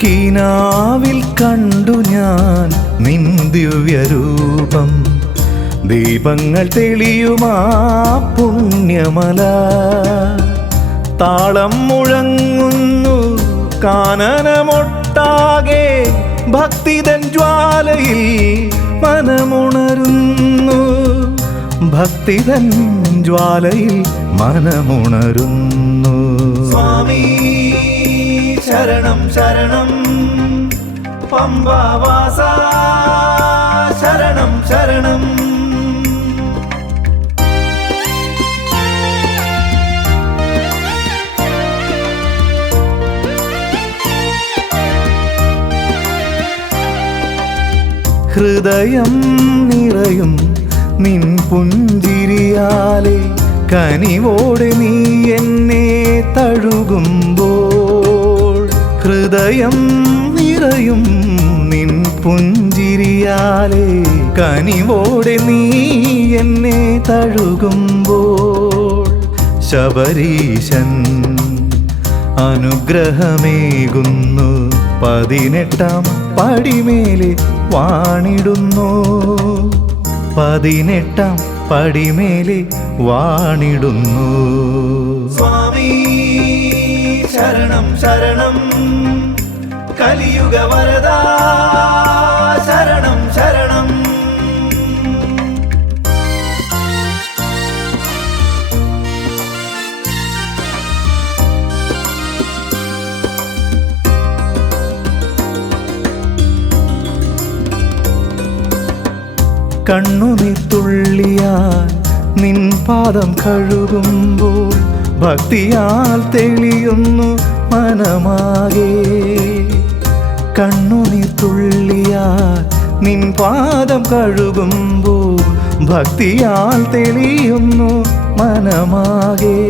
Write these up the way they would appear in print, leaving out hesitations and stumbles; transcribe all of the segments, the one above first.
കിനാവിൽ കണ്ടു ഞാൻ നിൻ ദിവ്യരൂപം. ദീപങ്ങൾ തെളിയുമാ പുണ്യമല. താളം മുഴങ്ങുന്നു കാനനമൊട്ടാകെ. ഭക്തിതൻ ജ്വാലയിൽ മനമുണരുന്നു. ഭക്തിതൻ ജ്വാലയിൽ മനമുണരുന്നു. സ്വാമി ശരണം ശരണം പമ്പാവാസ ശരണം ശരണം. ഹൃദയം നിറയും നിൻ പുഞ്ചിരിയാലെ. കനിവോടെ നീ എന്നെ തഴുകുമ്പോൾ. ഹൃദയം നിറയും നിൻ പുഞ്ചിരിയാലെ. കനിവോടെ നീ എന്നെ തഴുകുമ്പോൾ. ശബരീശൻ അനുഗ്രഹമേകുന്നു. 18-ാം പടിമേലെ വാണിടുന്നു. 18-ാം പടിമേലെ വാണിടുന്നു. സ്വാമി ശരണം ശരണം കലിയുഗ വരദാ ശരണം ശരണം. കണ്ണുനീർത്തുള്ളിയാൽ നിൻ പാദം കഴുകുമ്പോൾ. ഭക്തിയാൽ തെളിയുന്നു മനമാകെ. കണ്ണുനീർത്തുള്ളിയാൽ നിൻ പാദം കഴുകുമ്പോൾ. ഭക്തിയാൽ തെളിയുന്നു മനമാകെ.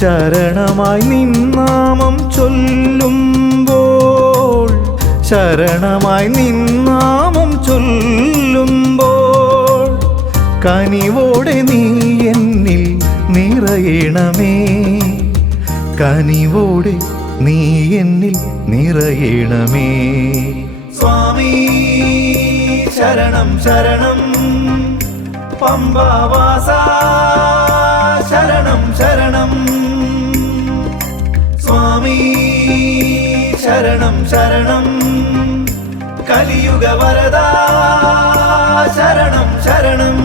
ശരണമായി നിൻ നാമം ചൊല്ലുമ്പോൾ. ശരണമായി നിൻ നാമം ചൊല്ലുമ്പോൾ. കനിവോടെ നീ എന്നിൽ നിറയണമേ. കനിവോടെ നീ എന്നിൽ നിറയണമേ. സ്വാമി ശരണം ശരണം പമ്പാവാസ ശരണം ശരണം. സ്വാമി ശരണം ശരണം കലിയുഗ വരദാ ശരണം ശരണം.